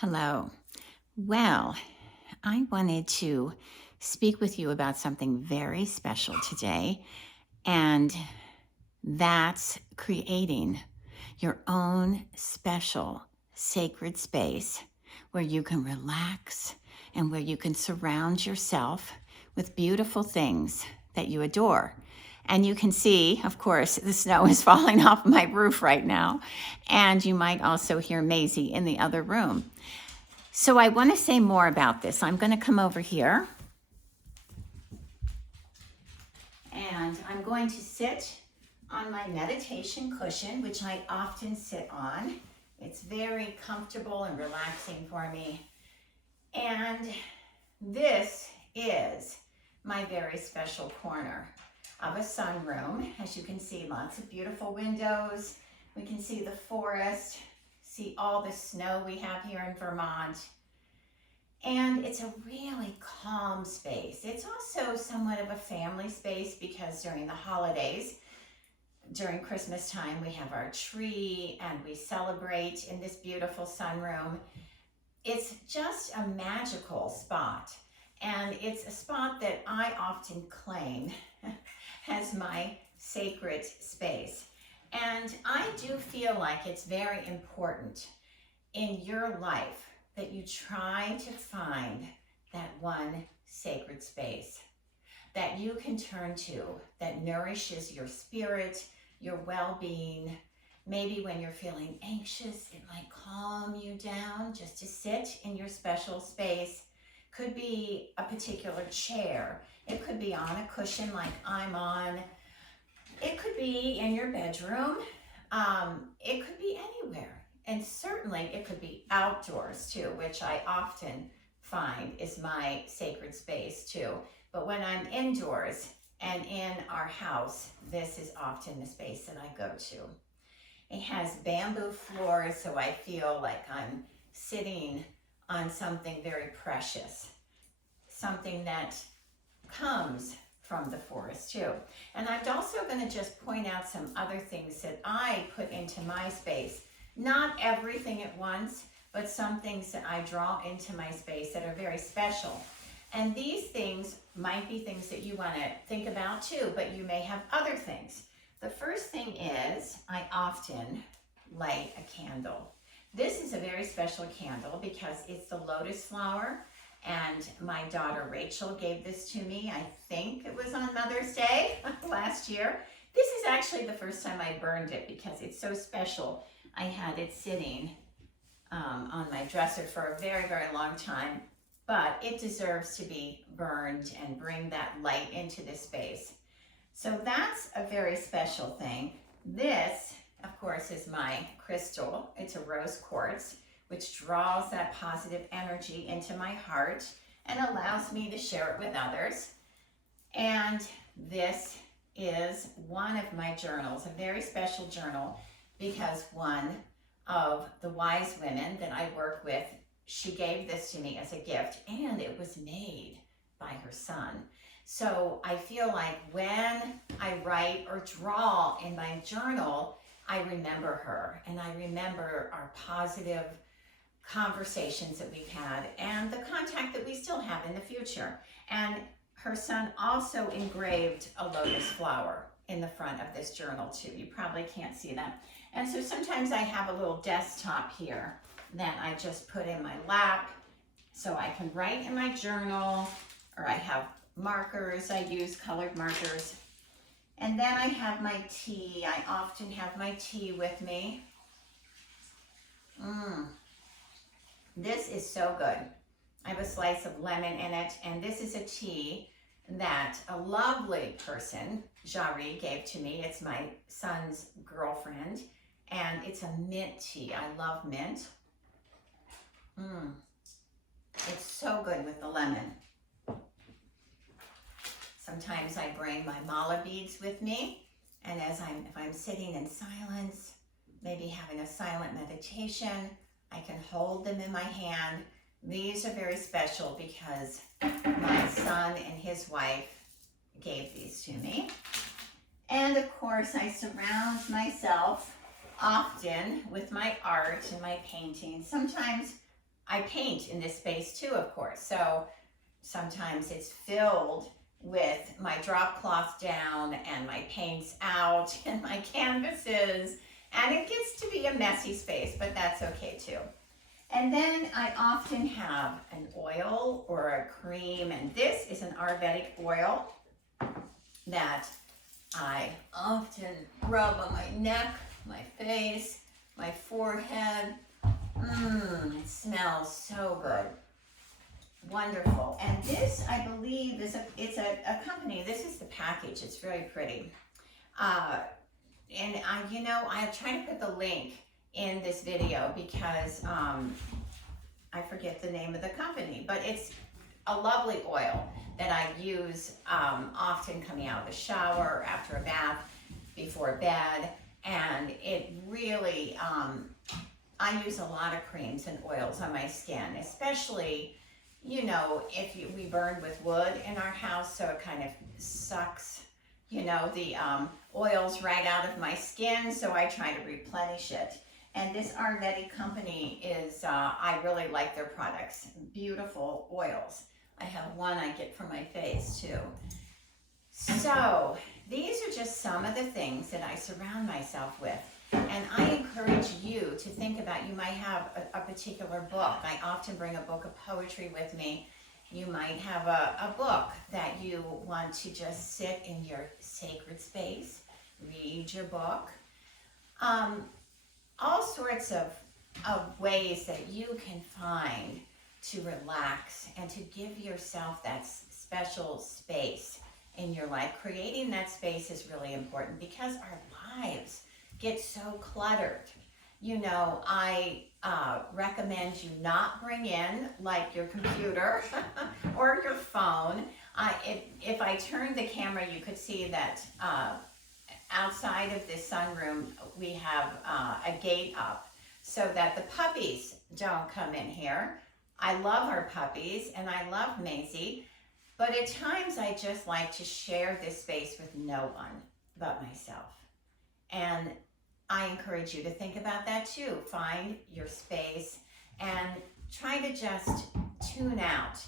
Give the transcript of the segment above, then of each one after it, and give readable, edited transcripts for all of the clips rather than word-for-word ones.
Hello. Well, I wanted to speak with you about something very special today, and that's creating your own special sacred space where you can relax and where you can surround yourself with beautiful things that you adore. And you can see, of course, the snow is falling off my roof right now. And you might also hear Maisie in the other room. So I want to say more about this. I'm going to come over here and I'm going to sit on my meditation cushion, which I often sit on. It's very comfortable and relaxing for me. And this is my very special corner of a sunroom. As you can see, lots of beautiful windows. We can see the forest, see all the snow we have here in Vermont. And it's a really calm space. It's also somewhat of a family space because during the holidays, during Christmas time, we have our tree and we celebrate in this beautiful sunroom. It's just a magical spot. And it's a spot that I often claim as my sacred space. And I do feel like it's very important in your life that you try to find that one sacred space that you can turn to that nourishes your spirit, your well-being. Maybe when you're feeling anxious, it might calm you down just to sit in your special space. Could be a particular chair. It could be on a cushion like I'm on. It could be in your bedroom. It could be anywhere. And certainly it could be outdoors too, which I often find is my sacred space too. But when I'm indoors and in our house, this is often the space that I go to. It has bamboo floors, so I feel like I'm sitting on something very precious, something that comes from the forest too. And I'm also going to just point out some other things that I put into my space. Not everything at once, but some things that I draw into my space that are very special. And these things might be things that you want to think about too, but you may have other things. The first thing is I often light a candle. This is a very special candle because it's the lotus flower, and my daughter Rachel gave this to me. I think it was on Mother's Day last year. This is actually the first time I burned it because it's so special. I had it sitting on my dresser for a very, very long time, but it deserves to be burned and bring that light into this space. So that's a very special thing. This, of course, is my crystal. It's a rose quartz, which draws that positive energy into my heart and allows me to share it with others. And this is one of my journals, a very special journal, because one of the wise women that I work with, she gave this to me as a gift, and it was made by her son. So I feel like when I write or draw in my journal, I remember her, and I remember our positive conversations that we've had and the contact that we still have in the future. And her son also engraved a lotus flower in the front of this journal too. You probably can't see that. And so sometimes I have a little desktop here that I just put in my lap so I can write in my journal, or I have markers. I use colored markers. And then I have my tea. I often have my tea with me. This is so good. I have a slice of lemon in it, and this is a tea that a lovely person, Jari, gave to me. It's my son's girlfriend, and it's a mint tea. I love mint. It's so good with the lemon. Sometimes I bring my mala beads with me, and if I'm sitting in silence, maybe having a silent meditation, I can hold them in my hand. These are very special because my son and his wife gave these to me. And of course, I surround myself often with my art and my paintings. Sometimes I paint in this space too, of course. So sometimes it's filled with my drop cloth down and my paints out and my canvases. And it gets to be a messy space, but that's okay too. And then I often have an oil or a cream, and this is an Ayurvedic oil that I often rub on my neck, my face, my forehead. It smells so good. Wonderful. And this, I believe, is it's a company. This is the package. It's very pretty. And I'll try to put the link in this video because I forget the name of the company, but it's a lovely oil that I use often coming out of the shower, after a bath, before bed. And it really, I use a lot of creams and oils on my skin, especially, if we burn with wood in our house, so it kind of sucks, the oils right out of my skin, so I try to replenish it. And this Ayurvedic company is, I really like their products. Beautiful oils. I have one I get for my face too. So these are just some of the things that I surround myself with. And I encourage you to think about, you might have a particular book. I often bring a book of poetry with me. You might have a book that you want to just sit in your sacred space, read your book. All sorts of ways that you can find to relax and to give yourself that special space in your life. Creating that space is really important because our lives get so cluttered. I recommend you not bring in like your computer or your phone. If I turned the camera, you could see that outside of this sunroom, we have a gate up so that the puppies don't come in here. I love our puppies and I love Maisie, but at times I just like to share this space with no one but myself. And I encourage you to think about that too. Find your space and try to just tune out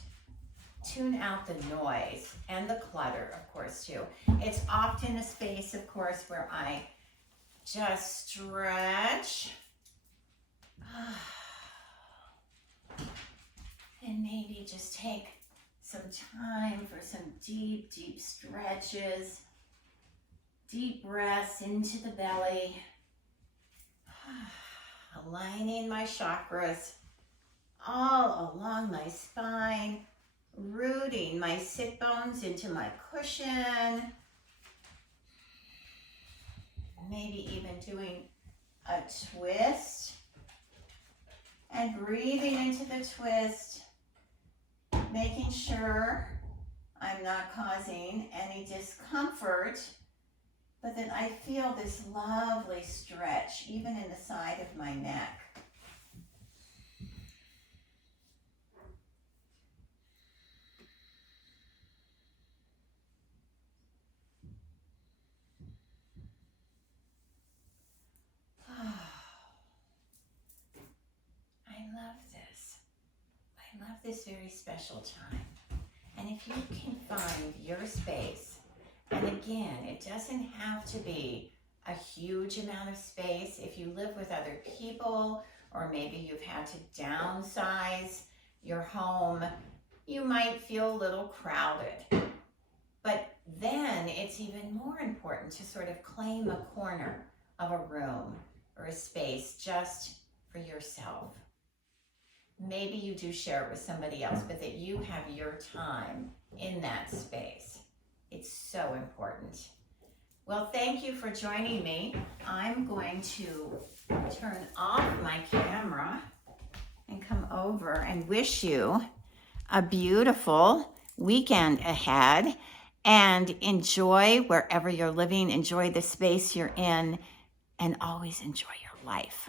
the noise and the clutter, of course, too. It's often a space, of course, where I just stretch and maybe just take some time for some deep, deep stretches, deep breaths into the belly, aligning my chakras all along my spine, rooting my sit bones into my cushion, maybe even doing a twist and breathing into the twist, making sure I'm not causing any discomfort, but that I feel this lovely stretch even in the side of my neck. I love this very special time. And if you can find your space, and again, it doesn't have to be a huge amount of space. If you live with other people, or maybe you've had to downsize your home, you might feel a little crowded. But then it's even more important to sort of claim a corner of a room or a space just for yourself. Maybe you do share it with somebody else, but that you have your time in that space. It's so important. Well, thank you for joining me. I'm going to turn off my camera and come over and wish you a beautiful weekend ahead, and enjoy wherever you're living, enjoy the space you're in, and always enjoy your life.